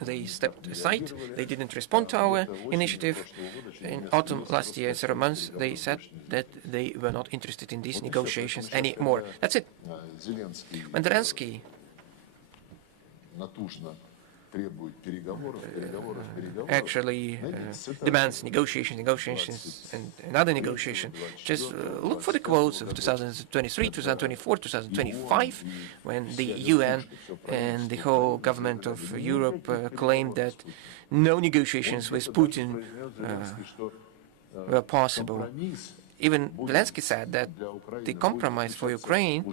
They stepped aside. They didn't respond to our initiative. In autumn last year, several months, they said that they were not interested in these negotiations anymore. That's it. When Zelensky actually demands negotiations and other negotiations. Just look for the quotes of 2023, 2024, 2025, when the UN and the whole government of Europe claimed that no negotiations with Putin were possible. Even Zelensky said that the compromise for Ukraine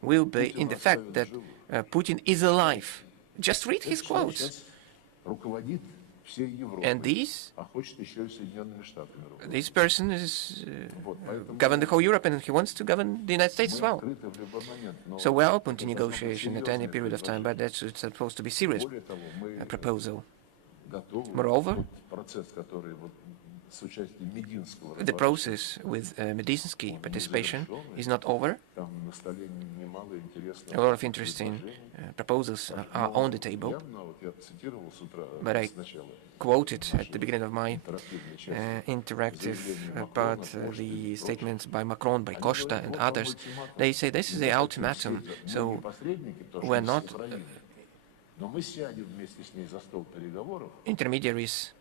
will be in the fact that Putin is alive. Just read his quotes. And this person is govern the whole Europe, and he wants to govern the United States as well. So we are open to negotiation at any period of time, but that's supposed to be serious proposal. Moreover, the process with Medinsky participation is not over. A lot of interesting proposals are on the table. But I quoted at the beginning of my interactive part the statements by Macron, by Costa and others. They say this is the ultimatum, so we're not intermediaries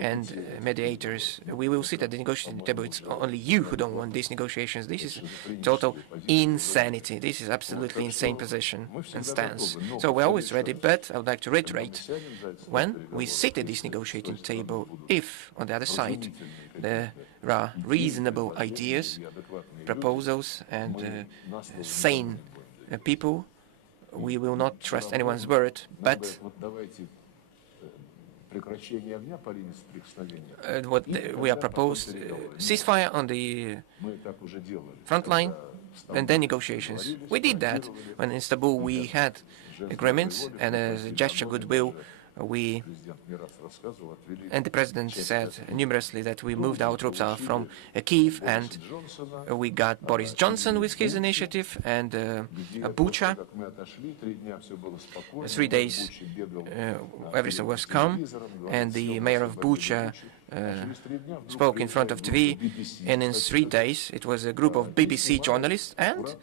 and mediators. We will sit at the negotiating table. It's only you who don't want these negotiations. This is total insanity. This is absolutely insane position and stance. So we're always ready, but I would like to reiterate, when we sit at this negotiating table, if on the other side there are reasonable ideas, proposals and sane people, we will not trust anyone's word, but what we are proposed, ceasefire on the front line and then negotiations. We did that when in Istanbul we had agreements, and as a gesture of goodwill, and the president said numerously that we moved our troops out from Kiev, and we got Boris Johnson with his initiative, and Bucha. 3 days, everything was calm, and the mayor of Bucha spoke in front of TV, and in 3 days it was a group of BBC journalists and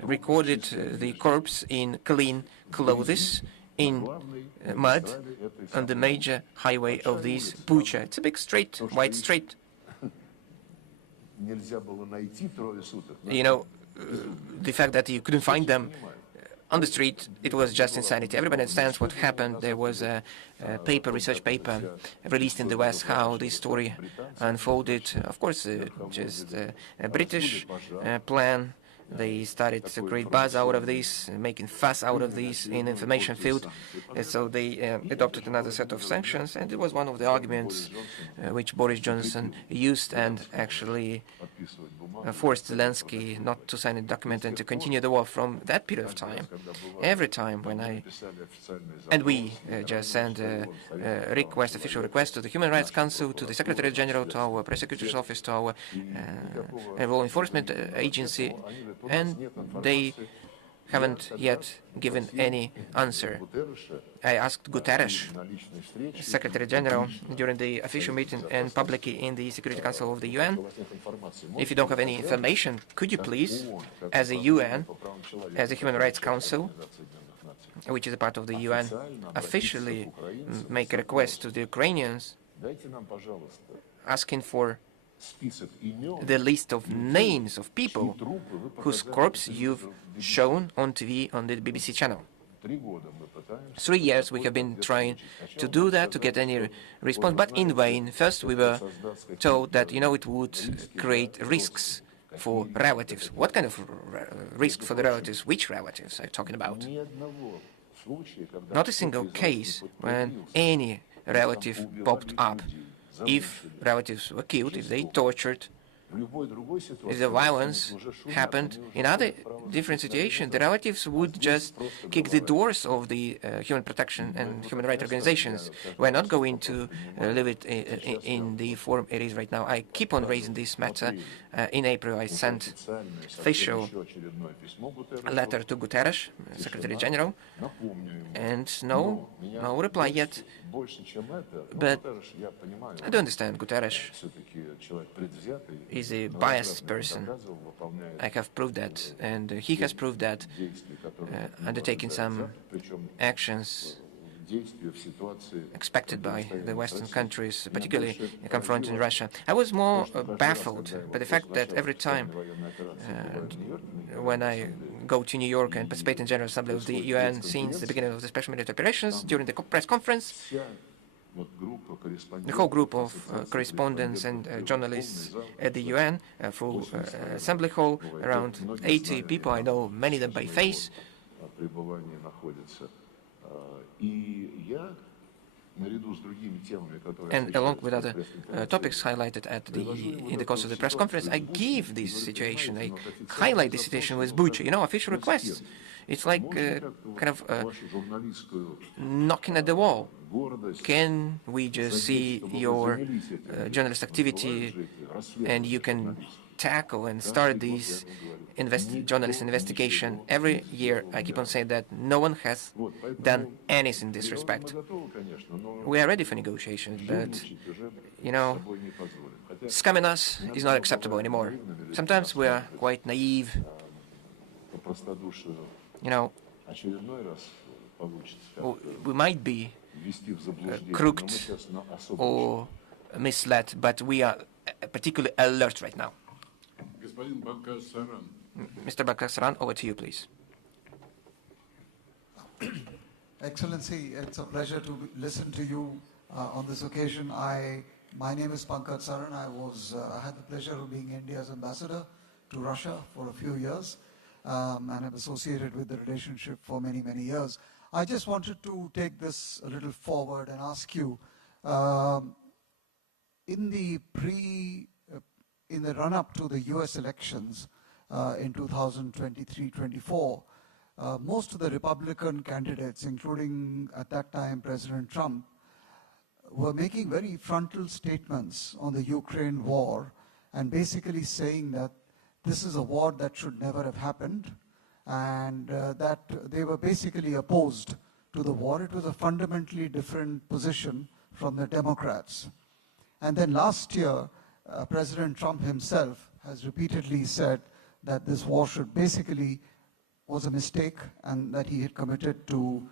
recorded the corpse in clean clothes in mud on the major highway of this Bucha. It's a big street, wide street. You know, the fact that you couldn't find them on the street, it was just insanity. Everybody understands what happened. There was a research paper released in the West, how this story unfolded. Of course, just a British plan. They started to create buzz out of this, making fuss out of this in information field. So they adopted another set of sanctions, and it was one of the arguments which Boris Johnson used, and actually forced Zelensky not to sign a document and to continue the war from that period of time. Every time when we just send a request, official request to the Human Rights Council, to the Secretary General, to our Prosecutor's Office, to our Law Enforcement Agency, and they haven't yet given any answer. I asked Guterres, Secretary General, during the official meeting and publicly in the Security Council of the UN, if you don't have any information, could you please, as a UN, as a Human Rights Council, which is a part of the UN, officially make a request to the Ukrainians asking for the list of names of people whose corpse you've shown on TV on the BBC channel. 3 years we have been trying to do that, to get any response, but in vain. First we were told that, it would create risks for relatives. What kind of risk for the relatives? Which relatives are you talking about? Not a single case when any relative popped up. If relatives were killed, if they tortured If the violence happened in other different situations, the relatives would just kick the doors of the human protection and human rights organizations. We're not going to leave it in the form it is right now. I keep on raising this matter. In April, I sent official letter to Guterres, Secretary General, and no reply yet. But I do understand Guterres is a biased person. I have proved that, and he has proved that, undertaking some actions expected by the Western countries, particularly confronting Russia. I was more baffled by the fact that every time when I go to New York and participate in General Assembly of the UN since the beginning of the special military operations, during the press conference, the whole group of correspondents and journalists at the UN, full assembly hall, around 80 people, I know many of them by face. And along with other topics highlighted in the course of the press conference, I give this situation, I highlight the situation with Bucha, official requests. It's like kind of knocking at the wall. Can we just see your journalist activity and you can tackle and start these journalist investigation? Every year I keep on saying that no one has done anything in this respect. We are ready for negotiations, but, scamming us is not acceptable anymore. Sometimes we are quite naive. We might be crooked or misled, but we are particularly alert right now. Mr. Bakasaran, over to you, please. Excellency, it's a pleasure to listen to you on this occasion. My name is Pankaj Saran. I had the pleasure of being India's ambassador to Russia for a few years, and I'm associated with the relationship for many, many years. I just wanted to take this a little forward and ask you, in the run-up to the US elections in 2023-24, most of the Republican candidates, including at that time President Trump, were making very frontal statements on the Ukraine war and basically saying that this is a war that should never have happened, and that they were basically opposed to the war. It was a fundamentally different position from the Democrats. And then last year, President Trump himself has repeatedly said that this war was a mistake and that he had committed to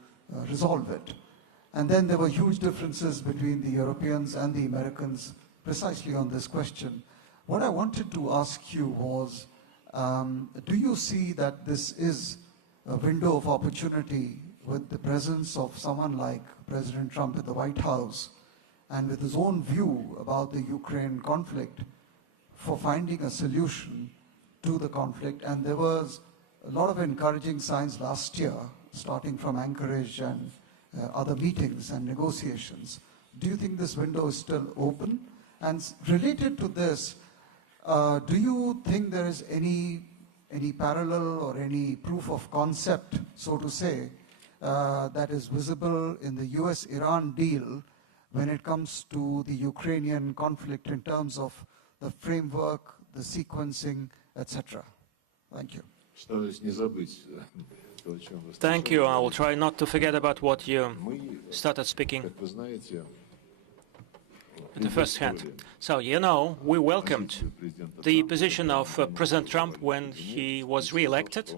resolve it. And then there were huge differences between the Europeans and the Americans precisely on this question. What I wanted to ask you was, do you see that this is a window of opportunity with the presence of someone like President Trump at the White House and with his own view about the Ukraine conflict for finding a solution to the conflict? And there was a lot of encouraging signs last year, starting from Anchorage and other meetings and negotiations. Do you think this window is still open? And related to this, do you think there is any parallel or any proof of concept, so to say, that is visible in the US-Iran deal when it comes to the Ukrainian conflict in terms of the framework, the sequencing, etc.? Thank you. Thank you. I will try not to forget about what you started speaking at the first hand. So, we welcomed the position of President Trump when he was re-elected,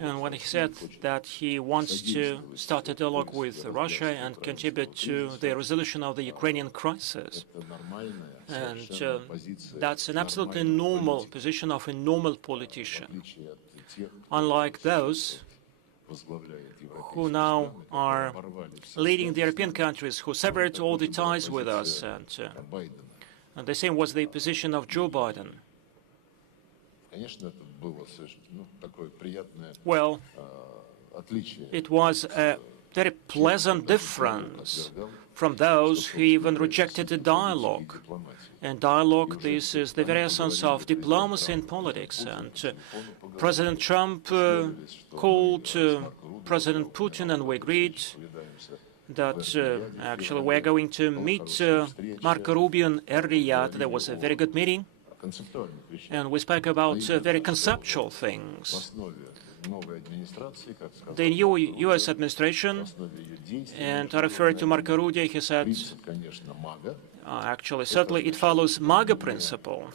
and when he said that he wants to start a dialogue with Russia and contribute to the resolution of the Ukrainian crisis. And that's an absolutely normal position of a normal politician, unlike those who now are leading the European countries, who severed all the ties with us. And the same was the position of Joe Biden. Well, it was a very pleasant difference from those who even rejected a dialogue. And dialogue, this is the very essence of diplomacy and politics. And President Trump called President Putin, and we agreed that actually we're going to meet Marco Rubio in Riyadh. There was a very good meeting, and we spoke about very conceptual things. The new U.S. administration, and I referred to Marco Rubio, he said, actually, certainly it follows MAGA principle.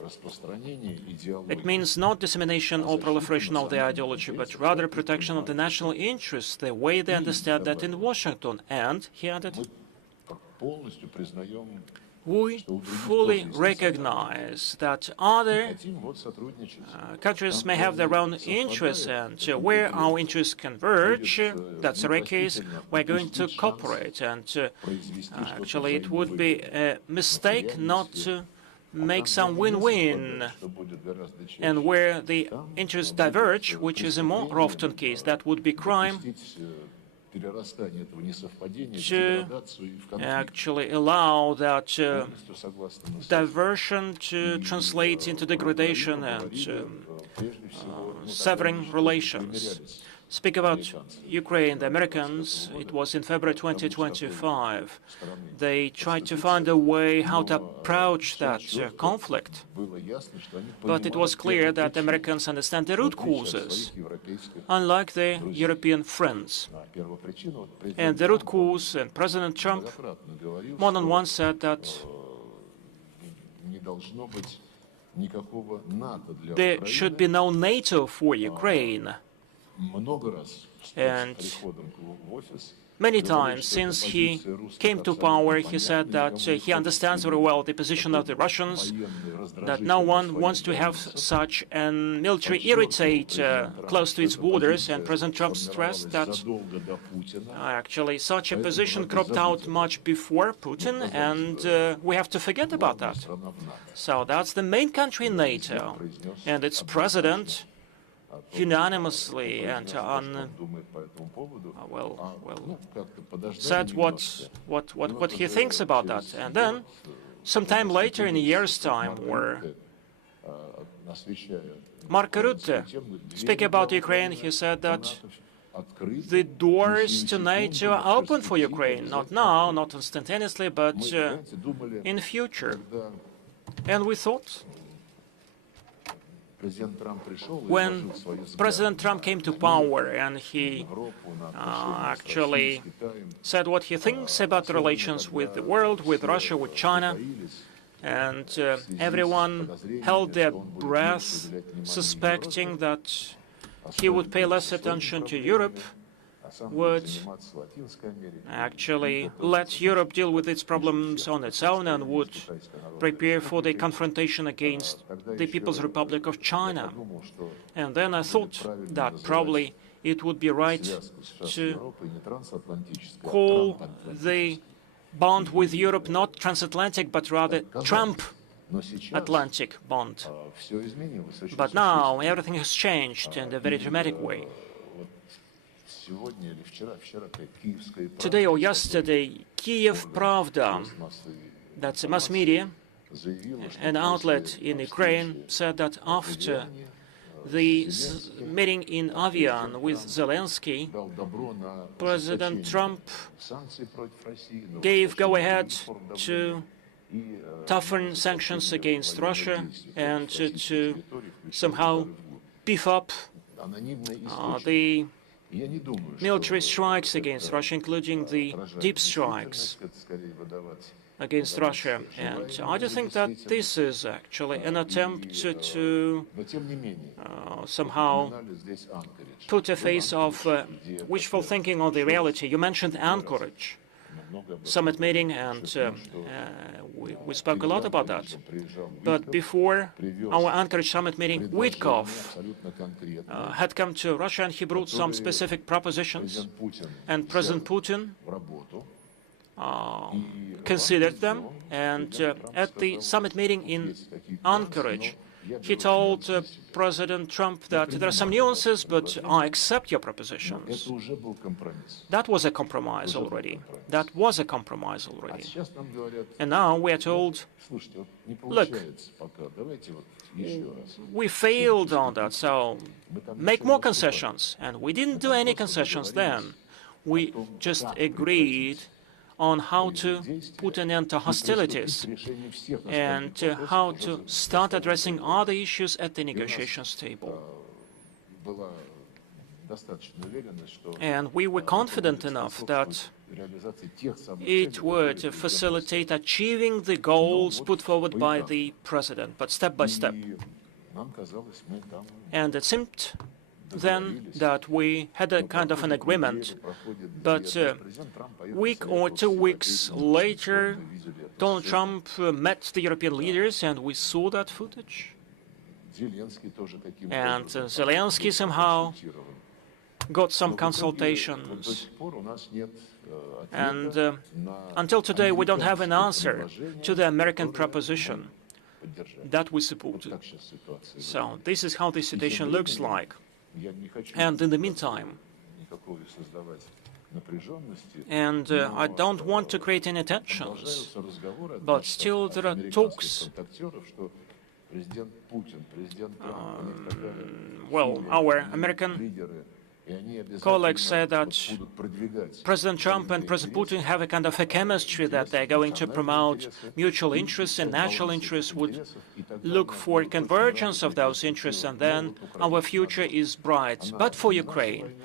It means not dissemination or proliferation of the ideology, but rather protection of the national interests, the way they understand that in Washington. And, he added, we fully recognize that other countries may have their own interests, and where our interests converge, that's the right case, we're going to cooperate. And actually, it would be a mistake not to make some win-win. And where the interests diverge, which is a more often case, that would be crime to actually allow that diversion to translate into degradation and severing relations. Speak about Ukraine, the Americans, it was in February 2025. They tried to find a way how to approach that conflict. But it was clear that the Americans understand the root causes, unlike their European friends. And the root cause, and President Trump more than once said that there should be no NATO for Ukraine. And many times since he came to power, he said that he understands very well the position of the Russians, that no one wants to have such a military irritate close to its borders, and President Trump stressed that actually such a position cropped out much before Putin, and we have to forget about that. So that's the main country in NATO, and its president unanimously and said what he thinks about that. And then, sometime later, in a year's time, where Marco Rutte speaking about Ukraine, he said that the doors to NATO are open for Ukraine, not now, not instantaneously, but in future. And we thought, when President Trump came to power and he actually said what he thinks about the relations with the world, with Russia, with China, and everyone held their breath, suspecting that he would pay less attention to Europe, would actually let Europe deal with its problems on its own, and would prepare for the confrontation against the People's Republic of China. And then I thought that probably it would be right to call the bond with Europe not transatlantic, but rather Trump-Atlantic bond. But now everything has changed in a very dramatic way. Today or yesterday, Kiev Pravda, that's a mass media, an outlet in Ukraine, said that after the meeting in Avian with Zelensky, President Trump gave go-ahead to toughen sanctions against Russia and to somehow beef up the military strikes against Russia, including the deep strikes against Russia. And I do think that this is actually an attempt to somehow put a face of wishful thinking on the reality. You mentioned Anchorage summit meeting, and we spoke a lot about that. But before our Anchorage summit meeting, Witkoff had come to Russia, and he brought some specific propositions, and President Putin considered them. And at the summit meeting in Anchorage, he told President Trump that there are some nuances, but I accept your propositions. That was a compromise already. That was a compromise already. And now we are told, look, we failed on that, so make more concessions. And we didn't do any concessions then. We just agreed on how to put an end to hostilities and how to start addressing other issues at the negotiations table. And we were confident enough that it would facilitate achieving the goals put forward by the president, but step by step. And it seemed then that we had a kind of an agreement, but a week or 2 weeks later, Donald Trump met the European leaders, and we saw that footage. And Zelensky somehow got some consultations. And until today, we don't have an answer to the American proposition that we supported. So this is how the situation looks like. And in the meantime, and I don't want to create any tensions, but still there are talks. Well, our American colleagues say that President Trump and President Putin have a kind of a chemistry, that they're going to promote mutual interests, and national interests would look for convergence of those interests, and then our future is bright. But for Ukraine,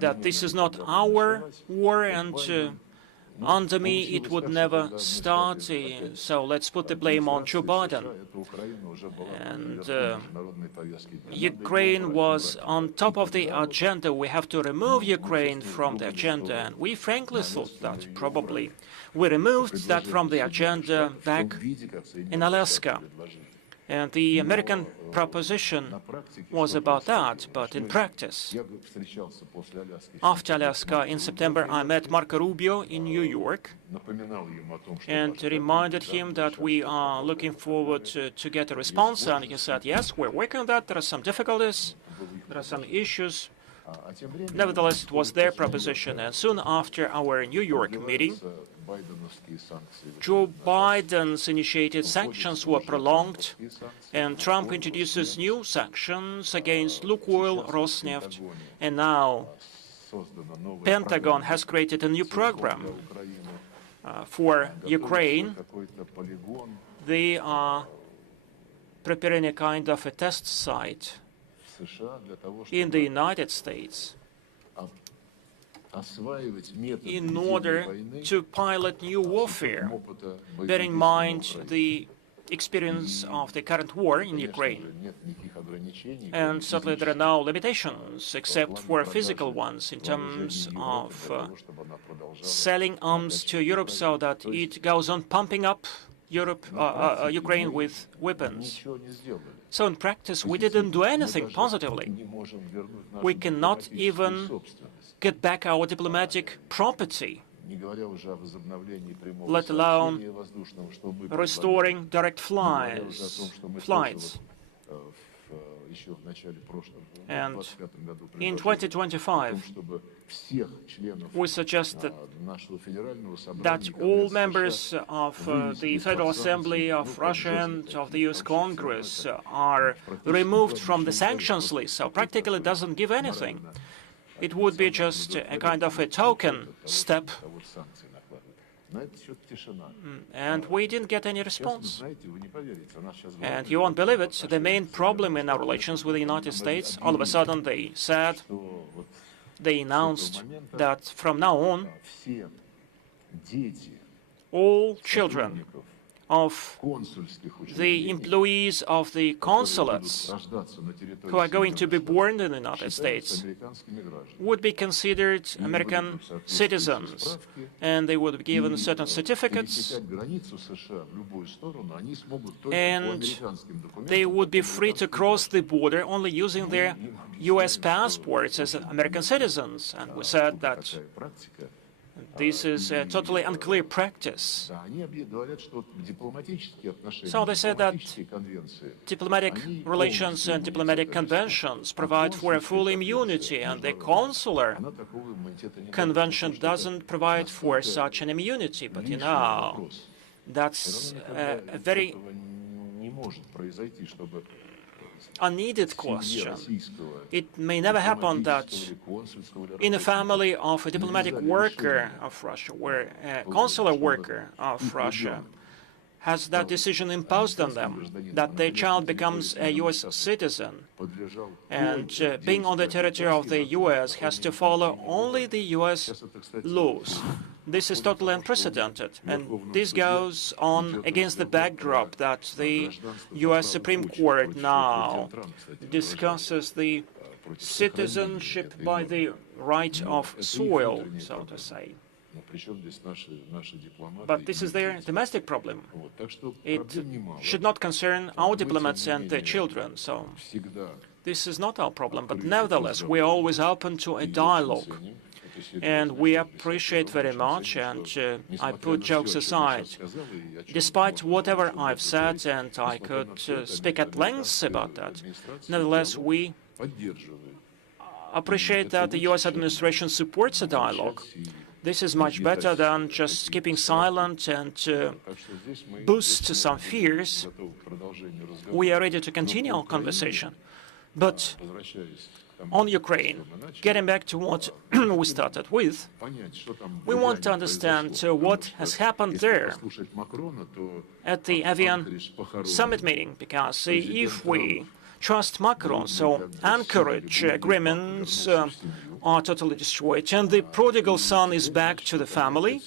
that this is not our war, and under me it would never start, so let's put the blame on Joe Biden. And Ukraine was on top of the agenda. We have to remove Ukraine from the agenda, and we frankly thought that probably we removed that from the agenda back in Alaska. And the American proposition was about that, but in practice, after Alaska in September, I met Marco Rubio in New York and reminded him that we are looking forward to get a response, and he said, yes, we're working on that, there are some difficulties, there are some issues. Nevertheless, it was their proposition, and soon after our New York meeting, Joe Biden's initiated sanctions were prolonged, and Trump introduces new sanctions against Lukoil, Rosneft, and now Pentagon has created a new program for Ukraine. They are preparing a kind of a test site in the United States in order to pilot new warfare, bearing in mind the experience of the current war in Ukraine. And certainly there are no limitations, except for physical ones, in terms of selling arms to Europe so that it goes on pumping up Ukraine with weapons. So in practice, we didn't do anything positively. We cannot even get back our diplomatic property, let alone restoring direct flights. And in 2025, we suggested that all members of the Federal Assembly of Russia and of the US Congress are removed from the sanctions list, so practically it doesn't give anything. It would be just a kind of a token step, and we didn't get any response. And you won't believe it, the main problem in our relations with the United States, all of a sudden they announced that from now on, all children of the employees of the consulates who are going to be born in the United States would be considered American citizens, and they would be given certain certificates, and they would be free to cross the border only using their US passports as American citizens. And we said that This is a totally unclear practice. So they said that diplomatic relations and diplomatic conventions provide for a full immunity, and the consular convention doesn't provide for such an immunity. But you know, that's a very unneeded question. It may never happen that in a family of a diplomatic worker of Russia, where a consular worker of Russia has that decision imposed on them, that their child becomes a U.S. citizen, and being on the territory of the U.S. has to follow only the U.S. laws. This is totally unprecedented, and this goes on against the backdrop that the U.S. Supreme Court now discusses the citizenship by the right of soil, so to say. But this is their domestic problem. It should not concern our diplomats and their children, so this is not our problem. But nevertheless, we are always open to a dialogue, and we appreciate very much, and I put jokes aside. Despite whatever I've said, and I could speak at length about that, nevertheless, we appreciate that the U.S. administration supports a dialogue. This is much better than just keeping silent and boost some fears. We are ready to continue our conversation. But on Ukraine, getting back to what we started with, we want to understand what has happened there at the Avian summit meeting, because if we trust Macron, so Anchorage agreements are totally destroyed, and the prodigal son is back to the family.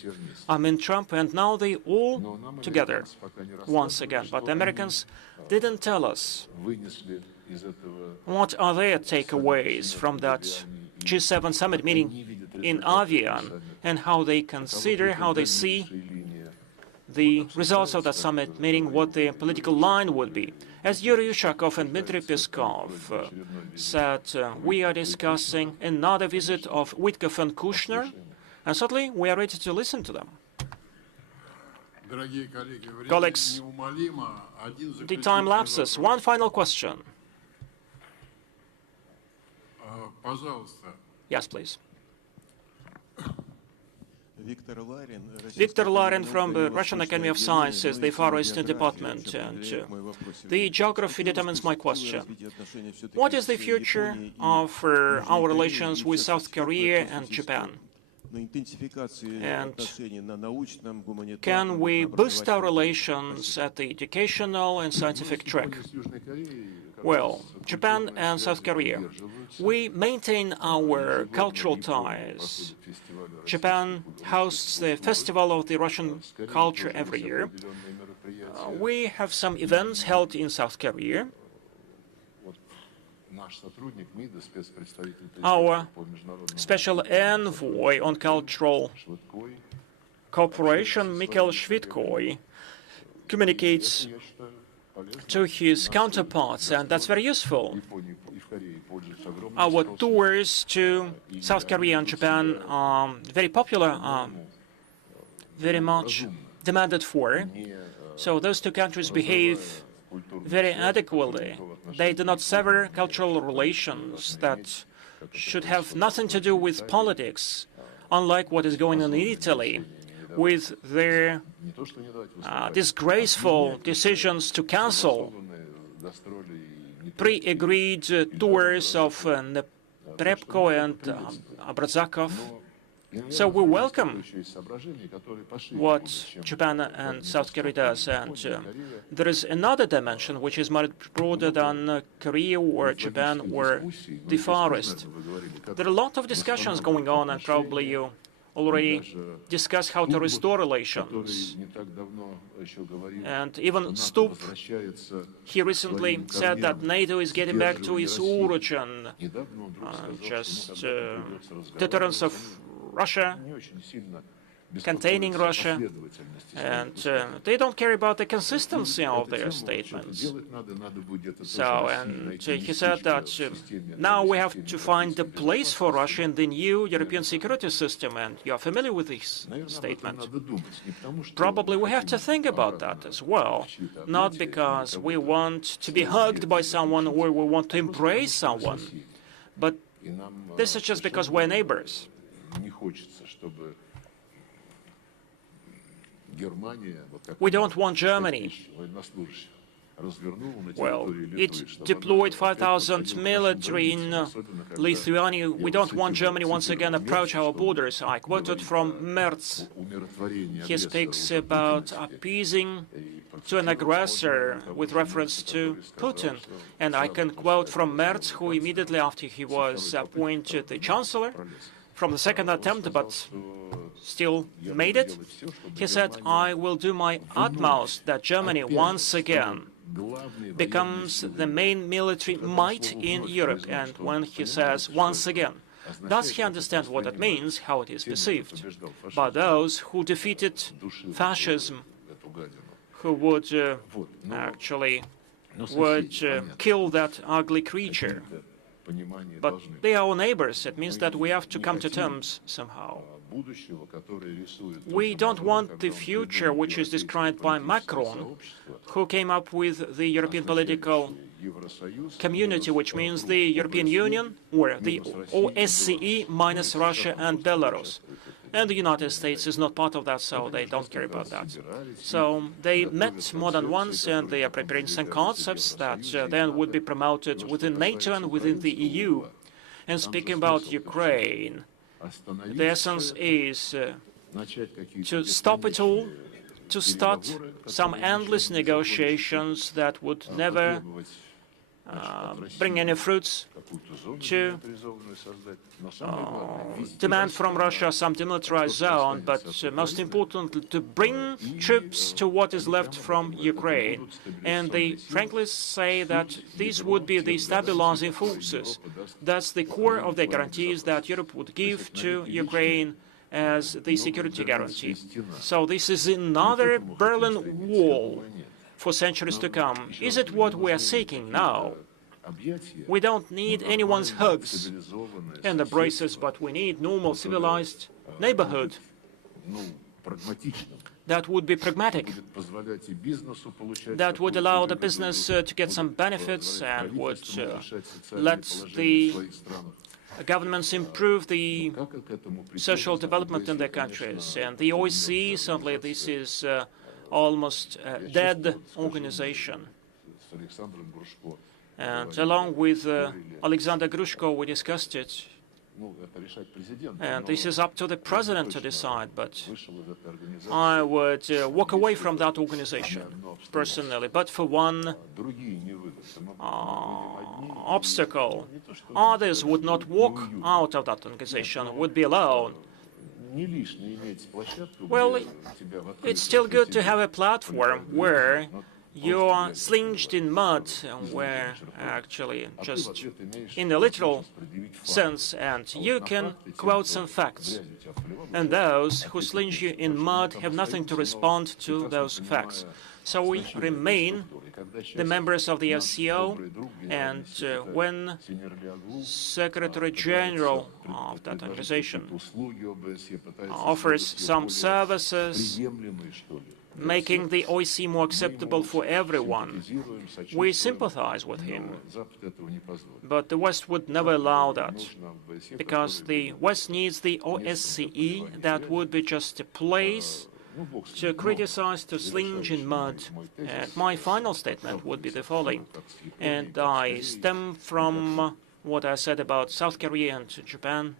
I mean Trump, and now they all together once again. But the Americans didn't tell us what are their takeaways from that G7 summit meeting in Avian, and how they consider, how they see the results of that summit meeting, what the political line would be. As Yuri Ushakov and Dmitry Peskov said, we are discussing another visit of Witkoff and Kushner, and certainly we are ready to listen to them. Colleagues, the time lapses. One final question. Yes, please. Viktor Larin from the Russian Academy of Sciences, the Far Eastern Department, and the geography determines my question. What is the future of our relations with South Korea and Japan? And can we boost our relations at the educational and scientific track? Well, Japan and South Korea, we maintain our cultural ties. Japan hosts the Festival of the Russian Culture every year. We have some events held in South Korea. Our special envoy on cultural cooperation, Mikhail Shvitkoy, communicates to his counterparts, and that's very useful. Our tours to South Korea and Japan are very popular, very much demanded for. So those two countries behave very adequately. They do not sever cultural relations that should have nothing to do with politics, unlike what is going on in Italy, with their disgraceful decisions to cancel pre-agreed tours of Neprepko and Abrazakov. So we welcome what Japan and South Korea does, and there is another dimension which is much broader than Korea or Japan or the Far East. There are a lot of discussions going on, and probably you already discussed how to restore relations. And even Stubb, he recently said that NATO is getting back to its origin, just deterrence of Russia, containing Russia, and they don't care about the consistency of their statements. So, and he said that now we have to find a place for Russia in the new European security system, and you are familiar with this statement. Probably we have to think about that as well, not because we want to be hugged by someone or we want to embrace someone, but this is just because we're neighbors. We don't want Germany. Well, it deployed 5,000 military in Lithuania. We don't want Germany once again approach our borders. I quoted from Merz. He speaks about appeasing to an aggressor with reference to Putin. And I can quote from Merz, who immediately after he was appointed the chancellor, from the second attempt, but still made it. He said, I will do my utmost that Germany once again becomes the main military might in Europe. And when he says once again, does he understand what it means, how it is perceived by those who defeated fascism, who would actually kill that ugly creature? But they are our neighbors. It means that we have to come to terms somehow. We don't want the future which is described by Macron, who came up with the European political community, which means the European Union, or the OSCE minus Russia and Belarus. And the United States is not part of that, so they don't care about that. So they met more than once, and they are preparing some concepts that then would be promoted within NATO and within the EU. And speaking about Ukraine, the essence is to stop it all, to start some endless negotiations that would never bring any fruits, to demand from Russia some demilitarized zone, but most importantly, to bring troops to what is left from Ukraine. And they frankly say that these would be the stabilizing forces. That's the core of the guarantees that Europe would give to Ukraine as the security guarantee. So this is another Berlin Wall for centuries to come. Is it what we are seeking now? We don't need anyone's hugs and embraces, but we need normal, civilized neighborhood that would be pragmatic, that would allow the business to get some benefits and would let the governments improve the social development in their countries. And the OSCE, certainly this is almost a dead organization. And along with Alexander Grushko, we discussed it. And this is up to the president to decide, but I would walk away from that organization, personally. But for one obstacle, others would not walk out of that organization, would be alone. Well, it's still good to have a platform where you are slinged in mud, where actually just in the literal sense, and you can quote some facts. And those who sling you in mud have nothing to respond to those facts. So we remain the members of the SCO, and when Secretary General of that organization offers some services making the OSCE more acceptable for everyone, we sympathize with him. But the West would never allow that, because the West needs the OSCE that would be just a place to criticize, to sling in mud. And my final statement would be the following, and I stem from what I said about South Korea and Japan.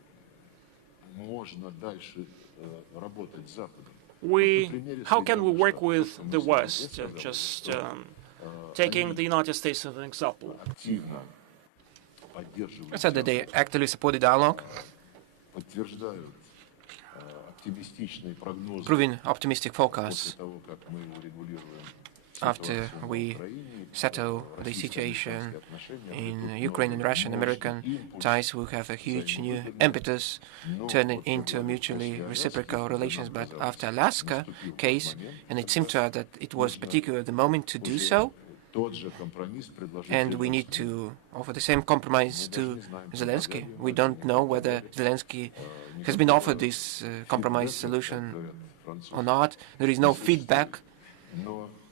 How can we work with the West? Just taking the United States as an example. I said that they actively support the dialogue, proving optimistic forecasts after we settle the situation in Ukraine and Russia and American ties will have a huge new impetus, turning into mutually reciprocal relations. But after Alaska case, and it seemed to us that it was particularly the moment to do so, and we need to offer the same compromise to Zelensky. We don't know whether Zelensky has been offered this compromise solution or not. There is no feedback.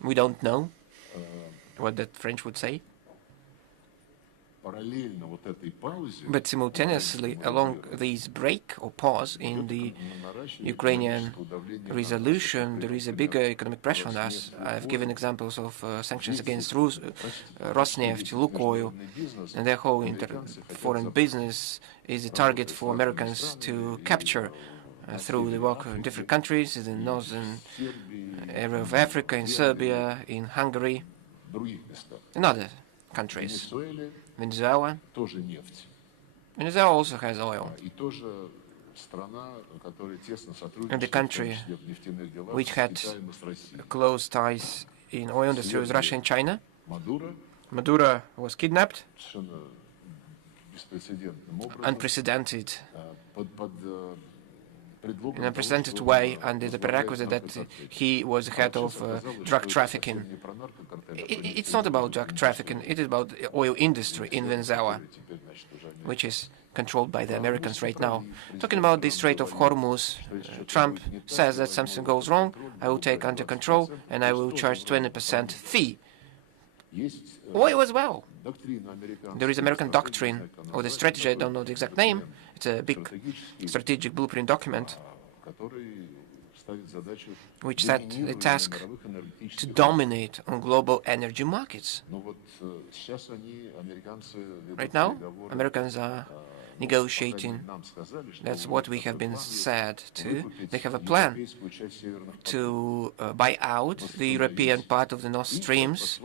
We don't know what that French would say. But simultaneously, along this break or pause in the Ukrainian resolution, there is a bigger economic pressure on us. I've given examples of sanctions against Rosneft, Lukoil, and their whole foreign business is a target for Americans to capture through the work in different countries, in the northern area of Africa, in Serbia, in Hungary, and other countries. Venezuela. Venezuela also has oil. And the country which had close ties in oil industry was Russia and China. Maduro was kidnapped. Unprecedented. In an unprecedented way, under the prerequisite that he was head of drug trafficking. It's not about drug trafficking, it is about the oil industry in Venezuela, which is controlled by the Americans right now. Talking about the Strait of Hormuz, Trump says that something goes wrong, I will take under control and I will charge 20% fee. Oil as well. There is American doctrine, or the strategy, I don't know the exact name. It's a big strategic blueprint document which set the task to dominate on global energy markets. Right now, Americans are negotiating. That's what we have been said to. They have a plan to buy out the European part of the Nord Streams,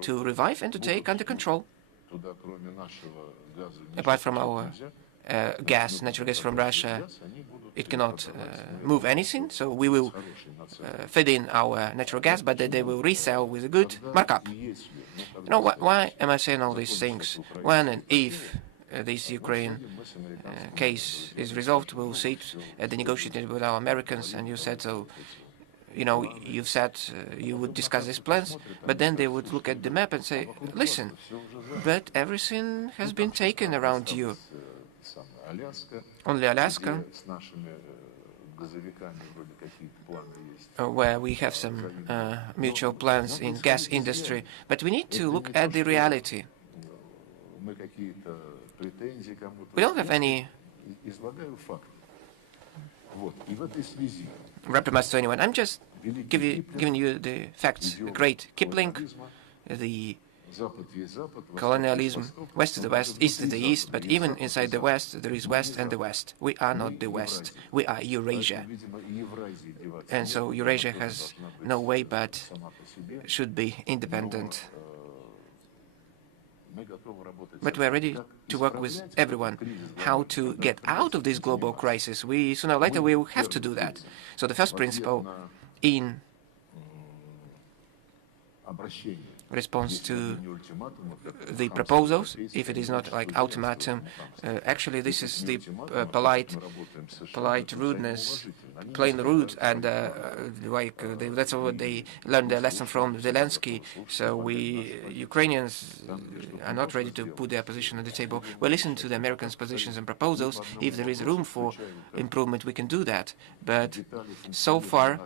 to revive and to take under control. Apart from our natural gas from Russia, it cannot move anything, so we will feed in our natural gas, but they will resell with a good markup. You know, why am I saying all these things? When and if this Ukraine case is resolved, we'll sit at the negotiating with our Americans, and you said so. You know, you've said you would discuss these plans, but then they would look at the map and say, listen, but everything has been taken around you. Only Alaska, where we have some mutual plans in gas industry, but we need to look at the reality. We don't have any reprimands to anyone. I'm just giving you the facts. Great Kipling, the colonialism, west to the west, east to the east, but even inside the west, there is west and the west. We are not the west. We are Eurasia. And so Eurasia has no way but should be independent. But we're ready to work with everyone. How to get out of this global crisis? Sooner or later, we will have to do that. So the first principle in response to the proposals, if it is not like ultimatum, actually this is the polite rudeness, plain rude, and that's what they learned their lesson from Zelensky. So we Ukrainians are not ready to put their position on the table. We listen to the Americans' positions and proposals. If there is room for improvement, we can do that. But so far,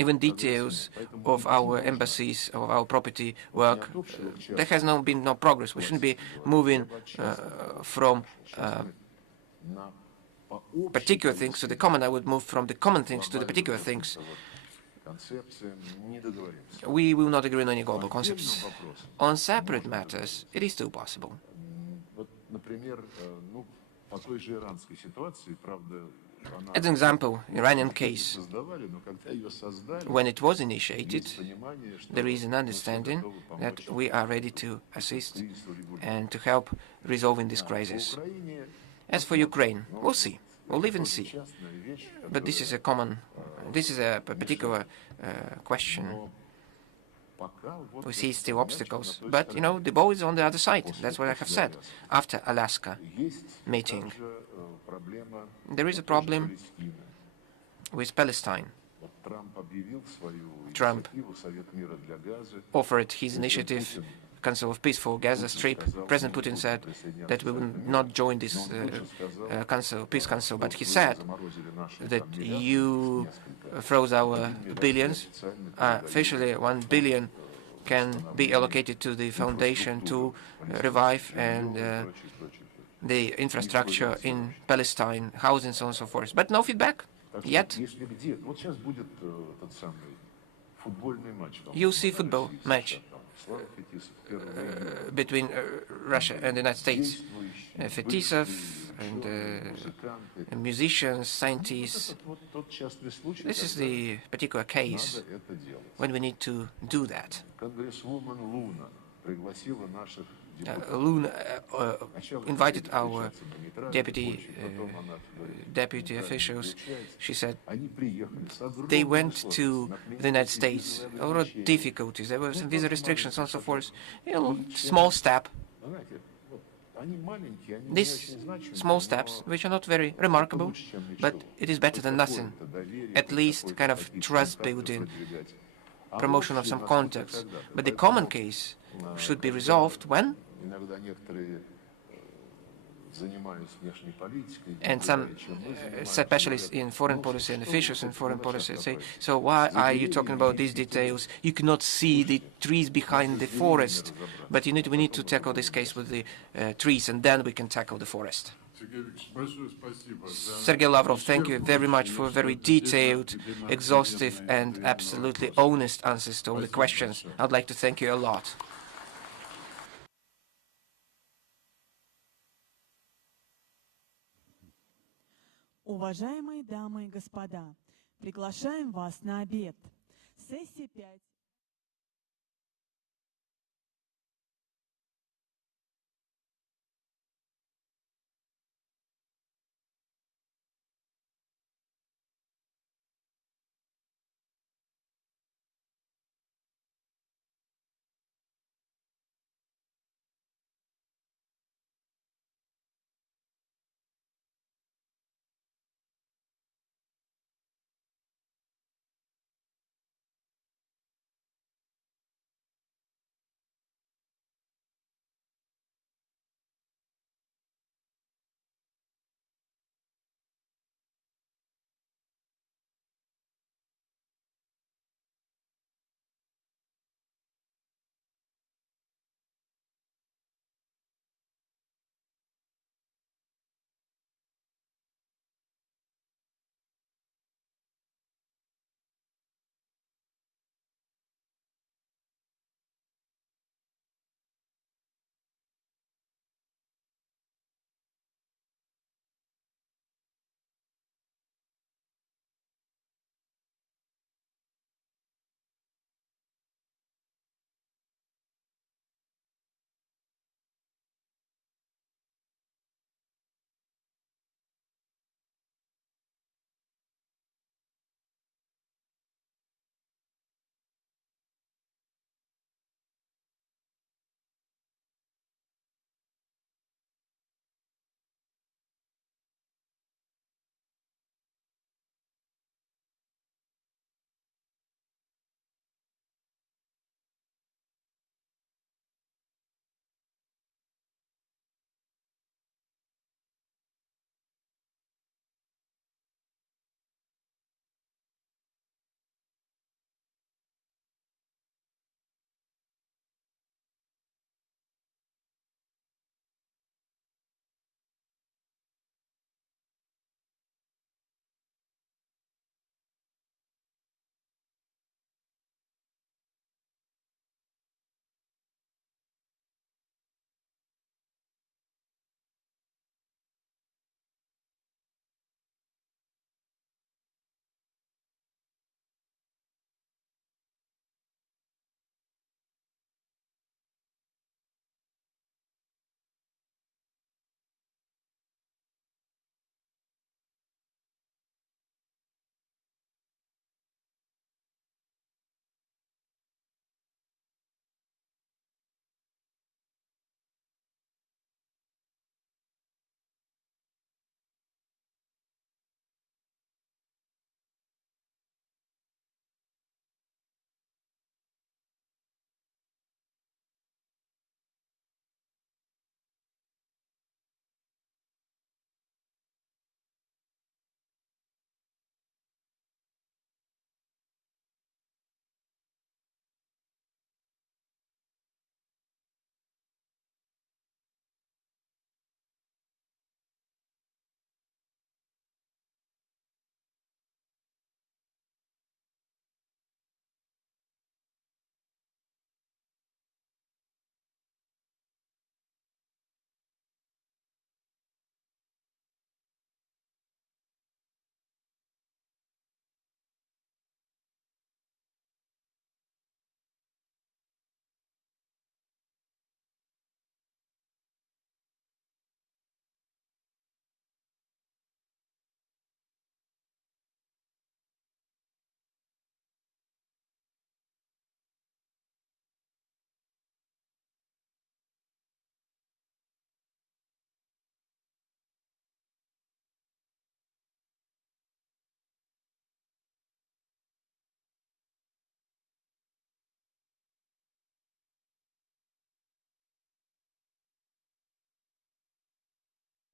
even details of our embassies, of our property work, there has been no progress. We shouldn't be moving from particular things to the common. I would move from the common things to the particular things. We will not agree on any global concepts. On separate matters, it is still possible. As an example, Iranian case, when it was initiated, there is an understanding that we are ready to assist and to help resolving this crisis. As for Ukraine, we'll see. We'll live and see. But this is a particular question. We see still obstacles. But, the ball is on the other side. That's what I have said. After Alaska meeting, there is a problem with Palestine. Trump offered his initiative, Council of Peace for Gaza Strip. President Putin said that we will not join this Peace Council, but he said that you froze our billions. Officially, 1 billion can be allocated to the foundation to revive and the infrastructure in Palestine, housing, so on and so forth. But no feedback yet. You'll see football match between Russia and the United States. Fetisov and musicians, scientists. This is the particular case when we need to do that. Luna invited our deputy officials. She said they went to the United States. There were difficulties. There were some visa restrictions and so forth. Small step. These small steps, which are not very remarkable, but it is better than nothing. At least kind of trust building, promotion of some contacts. But the common case should be resolved when? And some specialists in foreign policy and officials in foreign policy say, so why are you talking about these details? You cannot see the trees behind the forest. But we need to tackle this case with the trees, and then we can tackle the forest. Sergei Lavrov, thank you very much for very detailed, exhaustive, and absolutely honest answers to all the questions. I'd like to thank you a lot. Уважаемые дамы и господа, приглашаем вас на обед. Сессия 5.